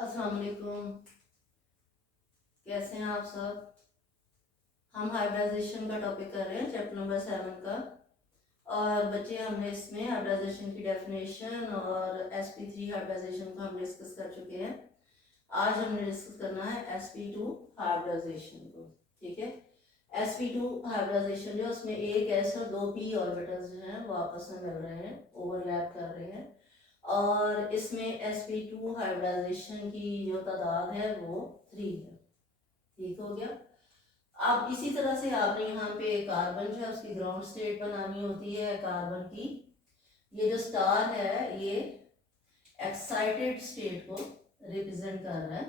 अस्सलाम वालेकुम। कैसे हैं आप सब। हम हाइब्रिडाइजेशन का टॉपिक कर रहे हैं, चैप्टर नंबर 7 का। और बच्चे हमने इसमें हाइब्रिडाइजेशन की डेफिनेशन और sp3 हाइब्रिडाइजेशन को हम डिस्कस कर चुके हैं। आज हमने डिस्कस करना है sp2 हाइब्रिडाइजेशन को। ठीक है, sp2 हाइब्रिडाइजेशन जो उसमें एक s और दो p ऑर्बिटल्स जो हैं वो आपस में मिल रहे हैं, ओवरलैप कर रहे हैं। और इसमें sp2 हाइब्रिडाइजेशन की जो तादाद है वो 3 है। ठीक हो गया। अब इसी तरह से आपने यहाँ पे कार्बन जो है उसकी ग्राउंड स्टेट बनानी होती है कार्बन की। ये जो स्टार है ये एक्साइटेड स्टेट को रिप्रेजेंट कर रहा है,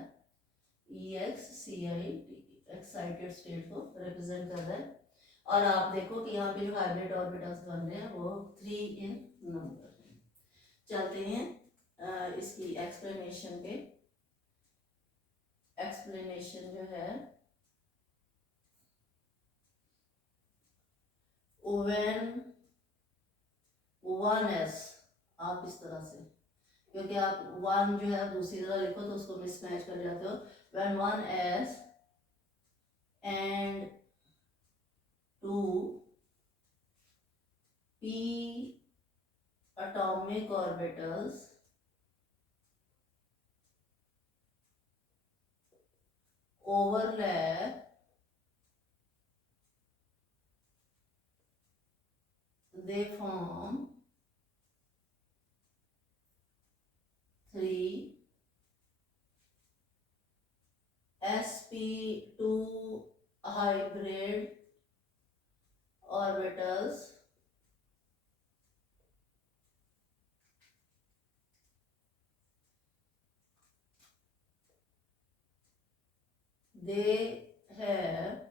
EXCIT एक्साइटेड स्टेट को रिप्रेजेंट कर रहा है। और आप देखो कि यहाँ पे जो हाइब्रिड ऑर्बिटल्स बन रहे हैं वो 3 इन नंबर हैं। चलते हैं इसकी एक्सप्लेनेशन पे। एक्सप्लेनेशन जो है when 1s, आप इस तरह से, क्योंकि आप 1 जो है दूसरी तरह लिखो तो उसको मिसमैच कर जाते हो। when 1s and 2 p atomic orbitals overlap, they form 3 sp2 hybrid orbitals they have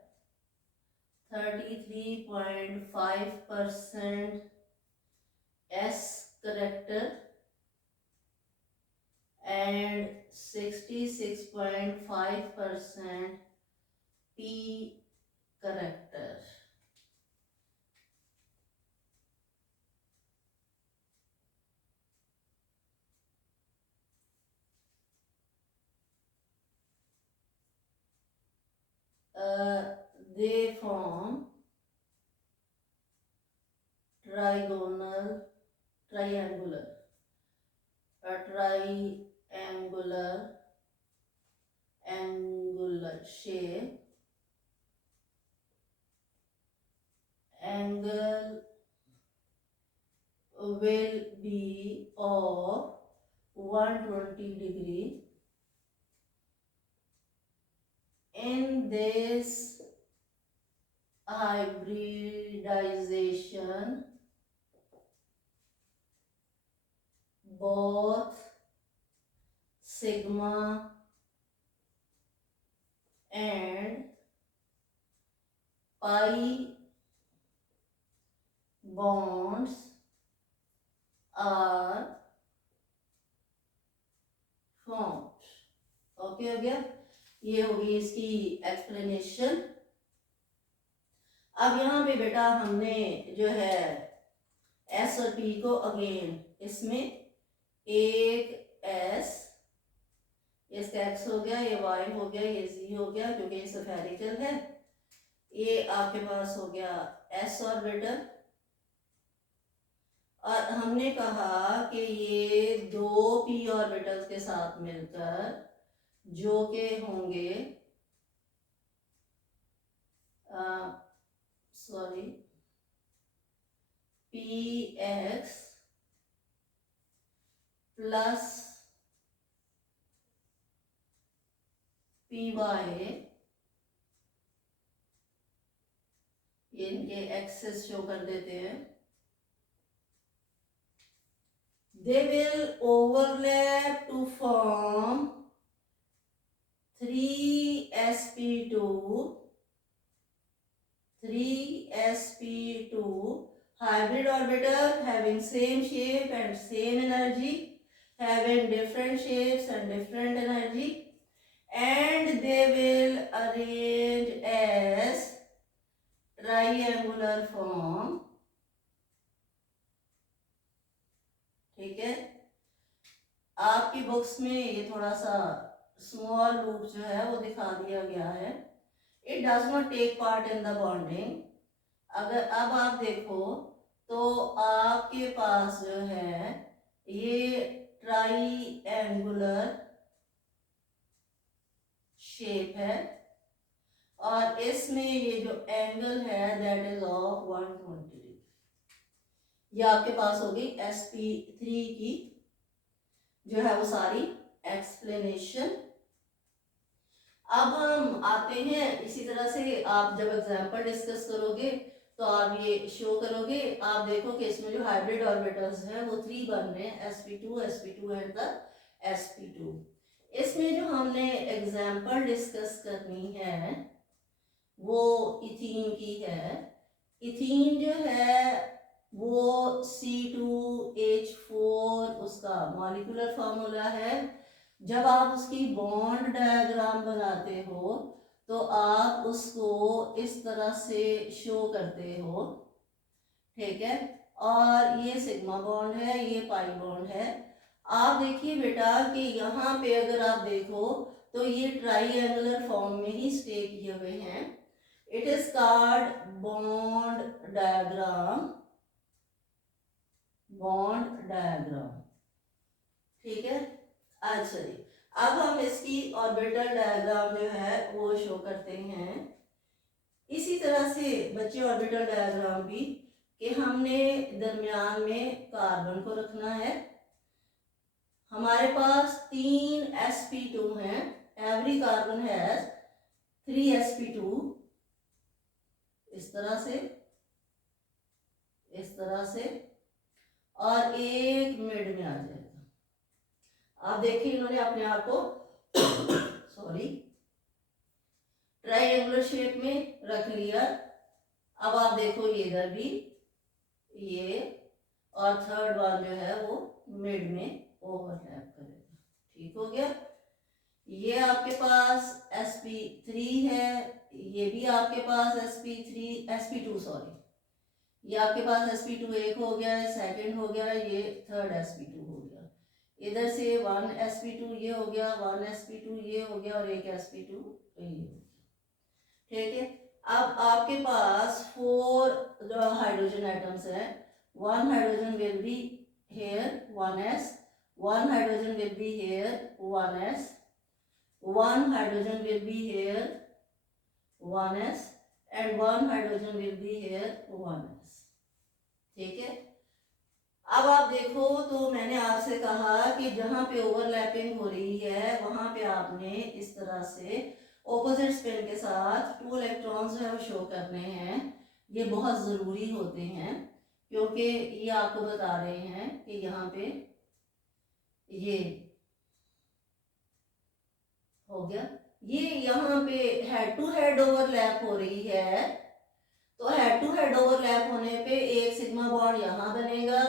33.5% S character and 66.5% P character. They form triangular shape. Angle will be of 120 degree. In this hybridization, both sigma and pi bonds are formed. Okay हो गया, ये होगी इसकी explanation. अब यहाँ पे बेटा हमने जो है S और P को अगेन इसमें एक S, इसका X हो गया, ये Y हो गया, ये Z हो गया क्योंकि ये स्फेरिकल है। ये आपके पास हो गया S ऑर्बिटल। और हमने कहा कि ये दो P ऑर्बिटल्स के साथ मिलकर जो के होंगे PX प्लस PY, ये इनके एक्सेस शो कर देते हैं। They will overlap to form 3sp2 hybrid orbital having same shape and same energy, having different shapes and different energy, and they will arrange as triangular form. ठीक है, आपकी books में ये थोड़ा सा स्मॉल लूप जो है वो दिखा दिया गया है। It does not take part in the bonding. अगर अब आप देखो तो आपके पास जो है ये ट्राइएंगुलर शेप है और इसमें ये जो एंगल है दैट इज ऑफ 120 डिग्री। ये आपके पास हो गई sp3 की जो है वो सारी एक्सप्लेनेशन। अब हम आते हैं इसी तरह से, आप जब एग्जाम्पल डिस्कस करोगे तो आप ये शो करोगे, आप देखो कि इसमें जो हाइब्रिड ऑर्बिटल्स हैं वो 3 बन रहे हैं, sp2 एंड द sp2। इसमें जो हमने एग्जाम्पल डिस्कस करनी है वो इथीन की है। इथीन जो है वो C2H4 उसका मॉलिक्यूलर फार्मूला है। जब आप उसकी बॉन्ड डायग्राम बनाते हो तो आप उसको इस तरह से शो करते हो, ठीक है। और ये सिग्मा बॉन्ड है, ये पाई बॉन्ड है। आप देखिए बेटा कि यहाँ पे अगर आप देखो तो ये ट्राइएंगुलर फॉर्म में ही स्टे किए हुए हैं। It is called bond diagram, bond diagram, ठीक है। अच्छा जी, अब हम इसकी ऑर्बिटल डायग्राम जो है वो शो करते हैं। इसी तरह से बच्चे ऑर्बिटल डायग्राम भी कि हमने दरमियान में कार्बन को रखना है। हमारे पास 3 sp2 हैं, एवरी कार्बन हैज 3 sp2, इस तरह से, इस तरह से, और एक मिड में आ जाएगा। आप देखिए इन्होंने अपने आप को सॉरी ट्राइएंगुलर शेप में रख लिया। अब आप देखो ये इधर भी ये, और थर्ड वन जो है वो मिड में ओवरलैप करेगा, ठीक हो गया। ये आपके पास sp3 है, ये भी आपके पास sp2 सॉरी, ये आपके पास sp2 एक हो गया, सेकंड हो गया, ये थर्ड sp2 हो गया। इधर से 1 sp2 ये हो गया, 1 sp2 ये हो गया, और एक sp2 ये हो गया, ठीक है। अब आपके पास 4 हाइड्रोजन एटम्स है। 1 hydrogen will be here 1s, 1 hydrogen will be here 1s, 1 hydrogen will be here 1s, and 1 hydrogen will be here 1s, ठीक है। अब आप देखो तो मैंने आपसे कहा कि जहां पे ओवरलैपिंग हो रही है वहां पे आपने इस तरह से ऑपोजिट स्पिन के साथ 2 इलेक्ट्रॉन्स जो है वो शो करने हैं। ये बहुत ज़रूरी होते हैं क्योंकि ये आपको बता रहे हैं कि यहाँ पे ये हो गया, ये यहाँ पे हेड टू हेड ओवरलैप हो रही है। तो हेड टू हेड ओवरलैप होने पे एक सिग्मा बॉन्ड यहाँ बनेगा,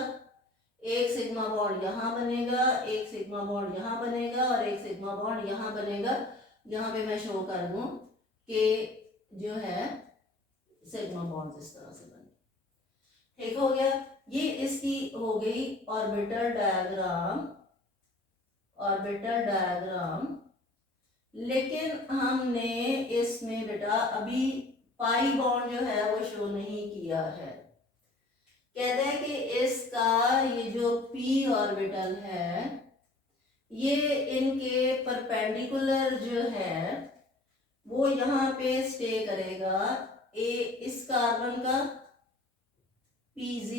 एक सिग्मा बॉन्ड यहाँ बनेगा, एक सिग्मा बॉन्ड यहाँ बनेगा, और एक सिग्मा बॉन्ड यहाँ बनेगा। यहाँ पे मैं शो कर दूं कि जो है सिग्मा बॉन्ड इस तरह से बने, ठीक हो गया। ये इसकी हो गई ऑर्बिटल डायग्राम, ऑर्बिटल डायग्राम। लेकिन हमने इसमें बेटा अभी पाई बॉन्ड जो है वो शो नहीं किया है। कहते हैं कि इसका ये जो p ऑर्बिटल है ये इनके परपेंडिकुलर जो है वो यहाँ पे स्टे करेगा। इस कार्बन का pz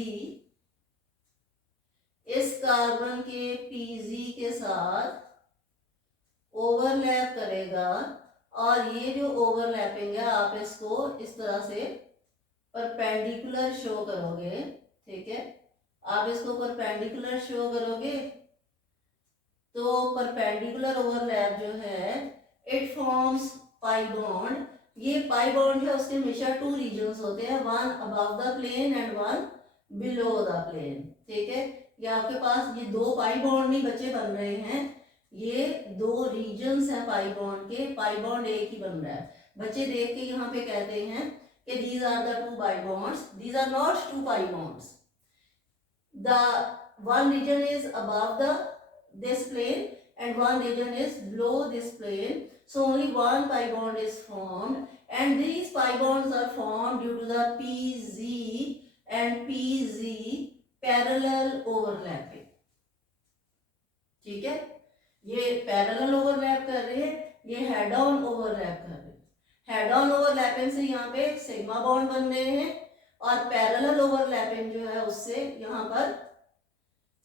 इस कार्बन के pz के साथ ओवरलैप करेगा, और ये जो ओवरलैपिंग है आप इसको इस तरह से परपेंडिकुलर शो करोगे, ठीक है। आप इसको परपेंडिकुलर शो करोगे तो परपेंडिकुलर ओवरलैप जो है इट फॉर्म्स पाई बॉन्ड। ये पाई बॉन्ड है उसके हमेशा 2 रीजन्स होते हैं, one above the plane and one below the plane, ठीक है। ये आपके पास ये 2 पाई बॉन्ड नहीं बच्चे बन रहे हैं, ये 2 रीजन्स हैं पाई बॉन्ड के। पाई बॉन्ड एक ही बन रहा है। बच्चे देख के यहाँ पे कहते हैं कि these are the 2 pi bonds, these are not 2 pi bonds. The one region is above the this plane and one region is below this plane. So only one pi bond is formed, and these pi bonds are formed due to the PZ and PZ parallel overlapping. ठीक है, ये parallel overlap कर रहे हैं, ये head on overlap कर रहे हैं. हेड ऑन ओवरलैपिंग से यहाँ पे सिग्मा बॉन्ड बन रहे हैं, और पैरेलल ओवरलैपिंग जो है उससे यहाँ पर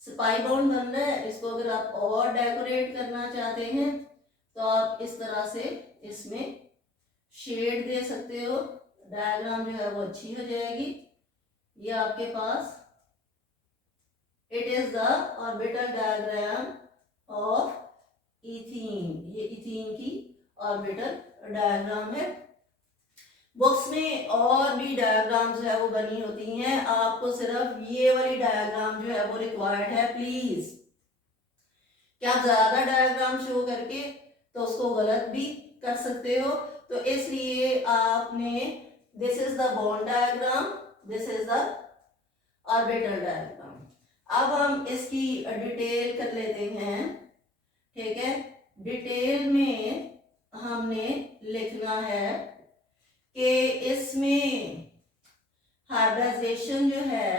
पाई बॉन्ड बन रहा है. इसको अगर आप और डेकोरेट करना चाहते हैं तो आप इस तरह से इसमें शेड दे सकते हो, डायग्राम जो है वो अच्छी हो जाएगी. ये आपके पास it is the orbital diagram of ethene. ये इथीन की ऑर्बिटल डायग्राम है. बुक्स में और भी डायग्राम जो है वो बनी होती हैं, आपको सिर्फ ये वाली डायग्राम जो है वो रिक्वायर्ड है. प्लीज, क्या ज्यादा डायग्राम शो करके तो उसको गलत भी कर सकते हो, तो इसलिए आपने this is the bond diagram, this is the orbital diagram. अब हम इसकी डिटेल कर लेते हैं. ठीक है, डिटेल में हमने लिखना है कि इसमें हाइब्रिडाइजेशन जो है,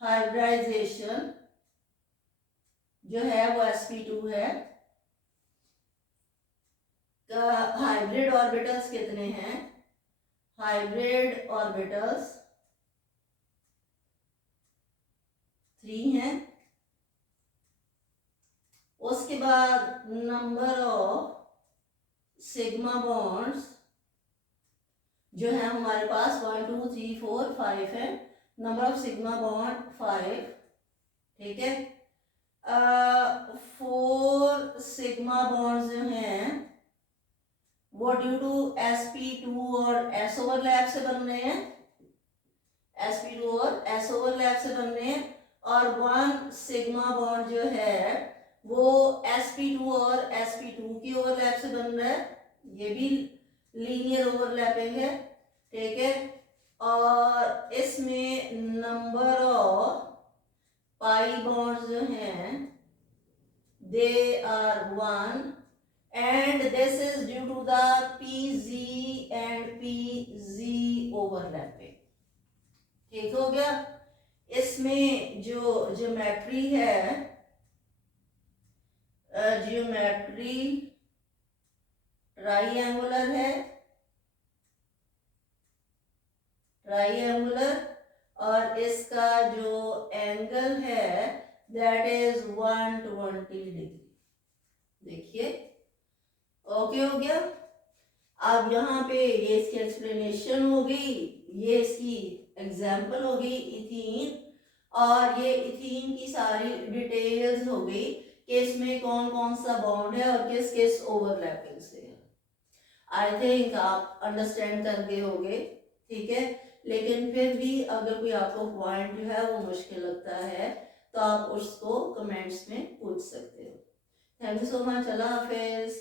हाइब्रिडाइजेशन जो है वो sp2 है. हाइब्रिड ऑर्बिटल्स कितने हैं? हाइब्रिड ऑर्बिटल्स 3 हैं. उसके बाद नंबर ऑफ सिग्मा बॉन्ड्स जो है हमारे पास 1 2 3 4 5 है. Number of sigma bond 5. ठीक है, 4 सिग्मा बॉन्ड्स जो हैं वो ड्यू टू sp2 और s ओवरलैप से बन रहे हैं, sp2 और s ओवरलैप से बन रहे हैं. और 1 सिग्मा बॉन्ड जो है वो sp2 और sp2 की ओवरलैप से बन रहा है. ये भी लीनियर ओवरलैपिंग है. ठीक है, और इसमें नंबर ऑफ पाई बॉन्ड्स जो हैं they are 1, and this is due to the PZ and PZ overlapping. ठीक हो गया. इसमें जो ज्योमेट्री है, ज्योमेट्री ट्राइएंगुलर है, ट्राइएंगुलर, और इसका जो एंगल है दैट इज 120 डिग्री. देखिए, ओके हो गया. अब यहाँ पे ये इसकी एक्सप्लेनेशन हो गई, ये इसकी एग्जाम्पल हो गई इथीन, और ये इथीन की सारी डिटेल्स हो गई कि इसमें कौन कौन सा बॉन्ड है और किस किस ओवरलैपिंग से है. आई थिंक आप अंडरस्टैंड कर गए होंगे. ठीक है, लेकिन फिर भी अगर कोई आपको पॉइंट जो है वो मुश्किल लगता है तो आप उसको कमेंट्स में पूछ सकते हो. Thank you so much. Allah Hafiz.